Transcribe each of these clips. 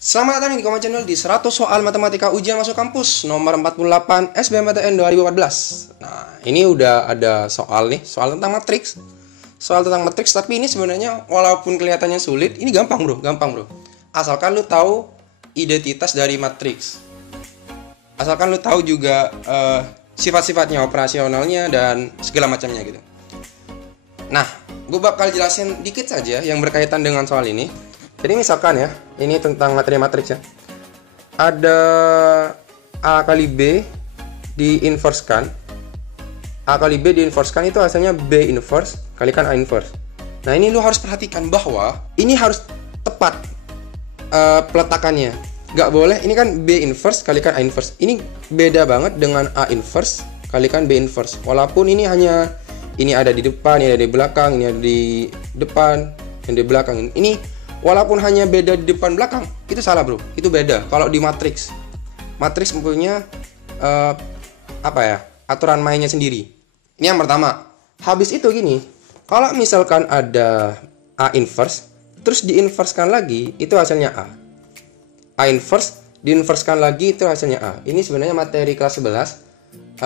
Selamat datang di Koma Channel di 100 soal matematika ujian masuk kampus nomor 48 SBMPTN 2014. Nah, ini udah ada soal nih, soal tentang matriks. Soal tentang matriks, tapi ini sebenarnya walaupun kelihatannya sulit, ini gampang bro. Asalkan lu tahu identitas dari matriks. Asalkan lu tahu juga sifat-sifatnya, operasionalnya, dan segala macamnya gitu. Nah, gue bakal jelasin dikit saja yang berkaitan dengan soal ini. Jadi misalkan ya, ini tentang materi matriks ya. Ada A kali B diinverskan. A kali B diinverskan itu hasilnya B inverse kalikan A inverse. Nah, ini lu harus perhatikan bahwa ini harus tepat peletakannya. Gak boleh, ini kan B inverse kalikan A inverse. Ini beda banget dengan A inverse kalikan B inverse. Walaupun ini hanya ini ada di depan, ini ada di belakang, ini ada di depan, yang di belakang. Ini walaupun hanya beda di depan belakang, itu salah bro, itu beda. Kalau di matriks mempunyai aturan mainnya sendiri. Ini yang pertama. Habis itu gini, kalau misalkan ada A inverse, terus diinverskan lagi, itu hasilnya A. A inverse diinverskan lagi, itu hasilnya A. Ini sebenarnya materi kelas 11,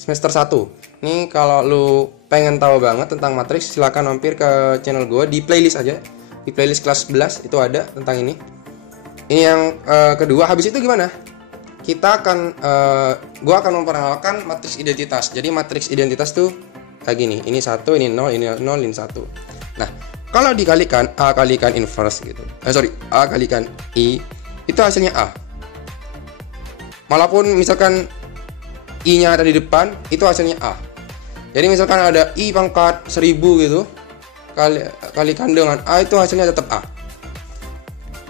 semester 1. Ini kalau lu pengen tahu banget tentang matriks, silahkan mampir ke channel gue di playlist aja. Di playlist kelas 11 itu ada tentang ini. Ini yang kedua. Habis itu gimana? Kita akan gue akan memperkenalkan matriks identitas. Jadi matriks identitas tuh kayak gini. Ini 1, ini 0, ini 0, ini 1. Nah, kalau dikalikan A kalikan inverse gitu. A kalikan I, itu hasilnya A. Walaupun misalkan I-nya ada di depan, itu hasilnya A. Jadi misalkan ada I pangkat 1000 gitu, kalikan dengan A, itu hasilnya tetap A.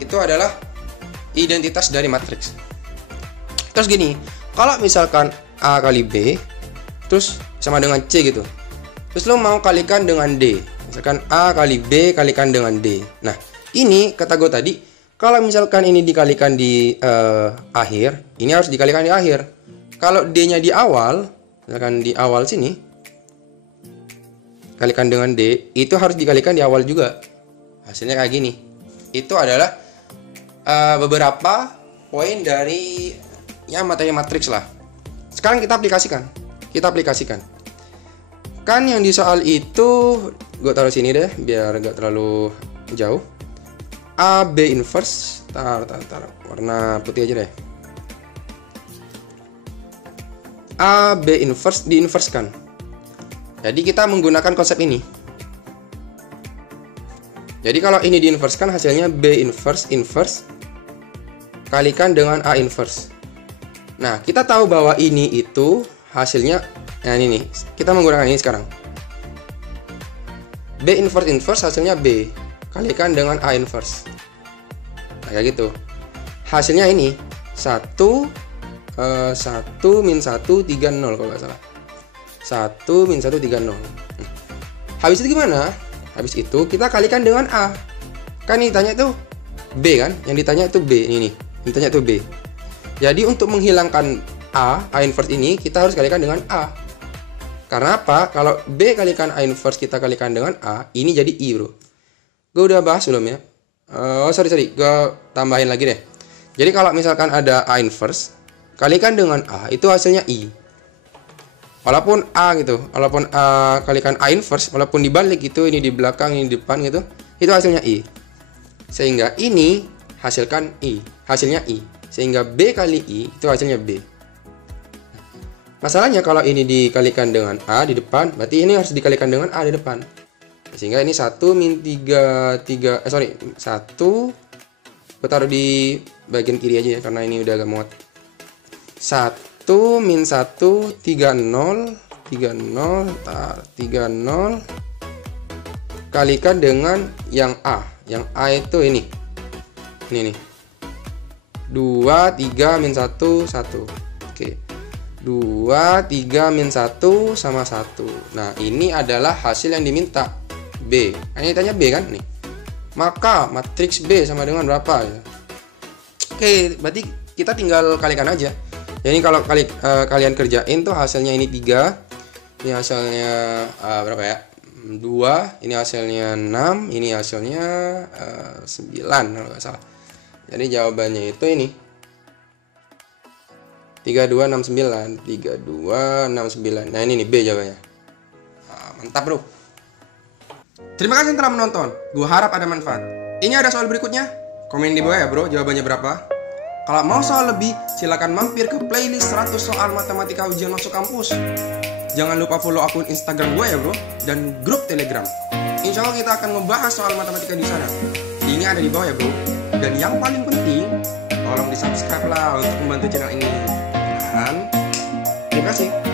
Itu adalah identitas dari matriks. Terus gini, kalau misalkan A kali B, terus sama dengan C gitu. Terus lo mau kalikan dengan D. Misalkan A kali B kalikan dengan D. Nah, ini kata gue tadi, kalau misalkan ini dikalikan di akhir, ini harus dikalikan di akhir. Kalau D-nya di awal, misalkan di awal sini, kalikan dengan D, itu harus dikalikan di awal juga. Hasilnya kayak gini. Itu adalah beberapa poin dari ya materi matriks lah. Sekarang kita aplikasikan. Kan yang di soal itu, gue taruh sini deh, biar gak terlalu jauh. A, B inverse, tar, warna putih aja deh. A, B inverse diinverskan. Jadi kita menggunakan konsep ini. Jadi kalau ini diinverskan, hasilnya B inverse kalikan dengan A inverse. Nah, kita tahu bahwa ini itu hasilnya, nah ini nih, kita menggunakan ini sekarang. B inverse hasilnya B kalikan dengan A inverse. Nah, kayak gitu. Hasilnya ini 1 min 1 3 0 kalau nggak salah. 1 min 1 3 0. Habis itu gimana? Habis itu kita kalikan dengan A. Kan ini ditanya itu B kan? Yang ditanya itu B ini. Ditanya itu B. Jadi untuk menghilangkan A inverse ini kita harus kalikan dengan A. Karena apa? Kalau B kalikan A inverse kita kalikan dengan A, ini jadi I bro. Gue udah bahas belum ya? Sorry, gue tambahin lagi deh. Jadi kalau misalkan ada A inverse kalikan dengan A, itu hasilnya I. Walaupun A gitu, walaupun A kalikan A inverse, walaupun dibalik itu, ini di belakang, ini di depan gitu, itu hasilnya I. Sehingga ini hasilkan I, hasilnya I. Sehingga B kali I itu hasilnya B. Masalahnya kalau ini dikalikan dengan A di depan, berarti ini harus dikalikan dengan A di depan. Sehingga ini 1 min 1, gue taruh di bagian kiri aja ya, karena ini udah agak muat. 1 min 1 30 kalikan dengan yang A. Yang A itu ini nih 2 3 min 1 1. Oke, 2 3 min 1 sama 1. Nah, ini adalah hasil yang diminta B. Hanya ditanya B kan nih. Maka matriks B sama dengan berapa ya? Oke, berarti kita tinggal kalikan aja. Jadi kalau kalian kerjain tuh hasilnya ini 3. Ini hasilnya berapa ya? 2, ini hasilnya 6, ini hasilnya 9 kalau nggak salah. Jadi jawabannya itu ini 3269, 3269. Nah ini nih B jawabannya. Nah, mantap bro. Terima kasih telah menonton. Gue harap ada manfaat. Ini ada soal berikutnya. Komen di bawah ya bro, jawabannya berapa. Kalau mau soal lebih, silakan mampir ke playlist 100 soal matematika ujian masuk kampus. Jangan lupa follow akun Instagram gue ya bro, dan grup Telegram. Insya Allah kita akan membahas soal matematika di sana. Linknya ada di bawah ya bro. Dan yang paling penting, tolong di subscribe lah untuk membantu channel ini. Dan terima kasih.